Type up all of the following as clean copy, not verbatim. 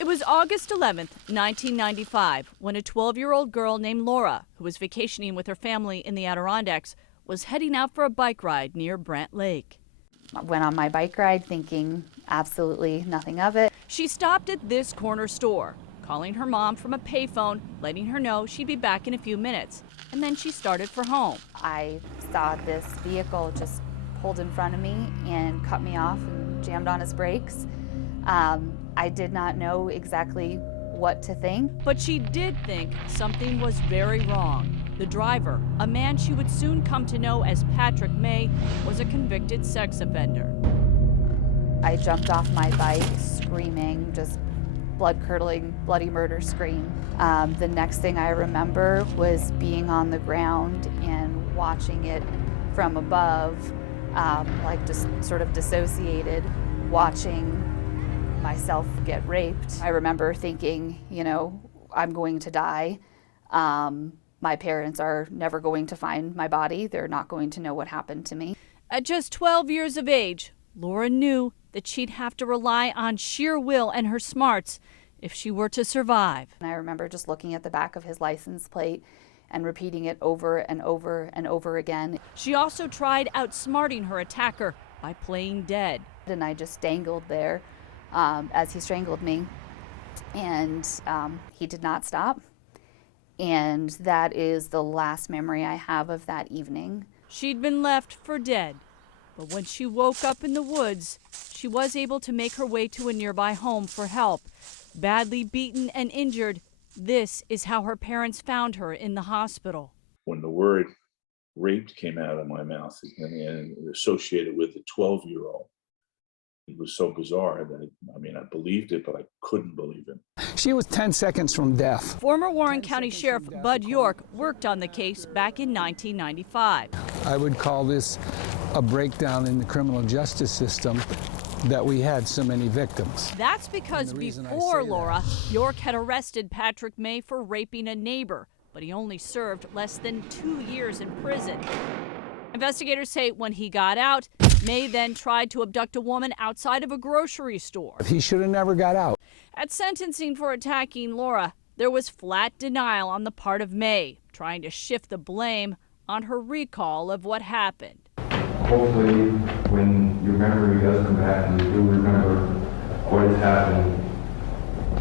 It was August 11th, 1995, when a 12-year-old girl named Laura, who was vacationing with her family in the Adirondacks, was heading out for a bike ride near Brant Lake. I went on my bike ride thinking absolutely nothing of it. She stopped at this corner store, calling her mom from a payphone, letting her know she'd be back in a few minutes. And then she started for home. I saw this vehicle just pulled in front of me and cut me off and jammed on his brakes. I did not know exactly what to think. But she did think something was very wrong. The driver, a man she would soon come to know as Patrick May, was a convicted sex offender. I jumped off my bike screaming, just blood-curdling, bloody murder scream. The next thing I remember was being on the ground and watching it from above, like just sort of dissociated, watching myself get raped. I remember thinking, you know, I'm going to die. My parents are never going to find my body. They're not going to know what happened to me. At just 12 years of age, Laura knew that she'd have to rely on sheer will and her smarts if she were to survive. And I remember just looking at the back of his license plate and repeating it over and over and over again. She also tried outsmarting her attacker by playing dead. And I just dangled there as he strangled me, and he did not stop. And that is the last memory I have of that evening. She'd been left for dead, but when she woke up in the woods, she was able to make her way to a nearby home for help. Badly beaten and injured, this is how her parents found her in the hospital. When the word raped came out of my mouth and associated with the 12-year-old, it was so bizarre that, I believed it, but I couldn't believe it. She was 10 seconds from death. Former Warren County Sheriff Bud York worked on the case back in 1995. I would call this a breakdown in the criminal justice system that we had so many victims. That's because before Laura, York had arrested Patrick May for raping a neighbor, but he only served less than 2 years in prison. Investigators say when he got out, May then tried to abduct a woman outside of a grocery store. He should have never got out. At sentencing for attacking Laura, there was flat denial on the part of May, trying to shift the blame on her recall of what happened. Hopefully, when your memory does come back and you do remember what has happened,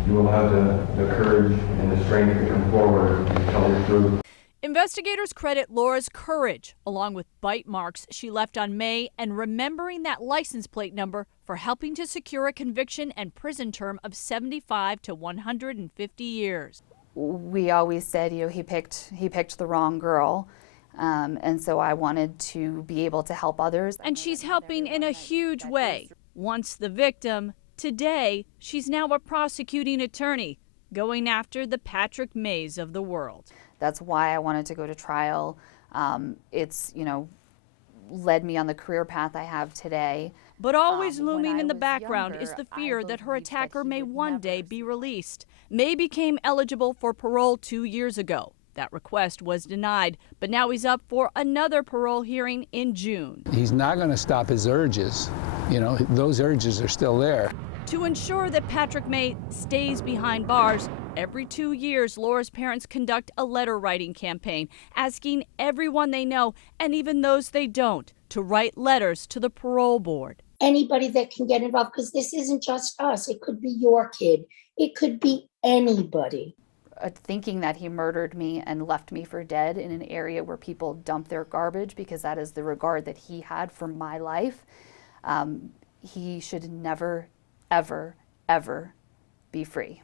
you will have the courage and the strength to come forward and tell the truth. Investigators credit Laura's courage, along with bite marks she left on May and remembering that license plate number, for helping to secure a conviction and prison term of 75 to 150 years. We always said, you know, he picked the wrong girl. And so I wanted to be able to help others. And she's helping in a huge way. Once the victim, today she's now a prosecuting attorney, going after the Patrick Mays of the world. That's why I wanted to go to trial. It's, you know, led me on the career path I have today. But always looming in the background is the fear that her attacker may one day be released. May became eligible for parole 2 years ago. That request was denied, but now he's up for another parole hearing in June. He's not going to stop his urges. You know, those urges are still there. To ensure that Patrick May stays behind bars, every 2 years, Laura's parents conduct a letter-writing campaign, asking everyone they know, and even those they don't, to write letters to the parole board. Anybody that can get involved, because this isn't just us. It could be your kid. It could be anybody. Thinking that he murdered me and left me for dead in an area where people dump their garbage, because that is the regard that he had for my life, he should never, ever, ever be free.